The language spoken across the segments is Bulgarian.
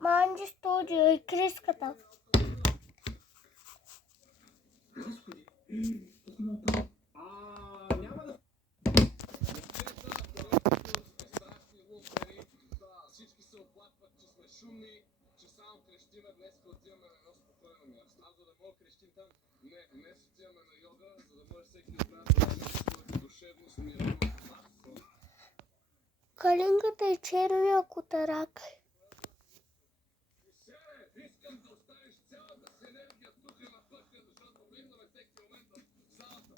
Манджи студио и криската. Всички се оплакват, че сме шумни, че само крещиме. Днес отиваме на едно спокойно място. Аз за да мога крещим там, днес отиваме на йога, за да може всеки от нас да намери своето душевно смирено място. Калинката и червия котарак. Искам да оставиш цялата си енергия тук на пътя, защото влизаме всеки момент в залата.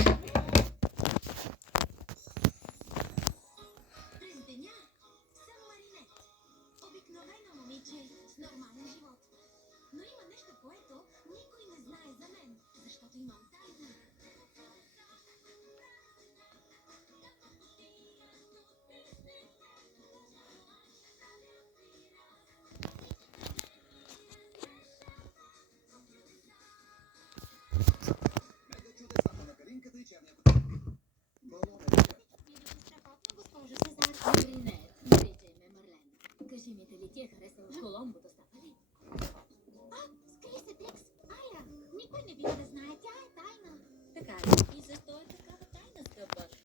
През деня съм Маринет. Обикновено момиче с нормален живот. Но има нещо, което никой не знае за мен, защото имам тайна. Мега чудесата на Калинката и черния котарак. Страхотно, госпожо Сезар. Маринет, наричай ме Марлен. Кажи ми, дали ти е харесал Коломбото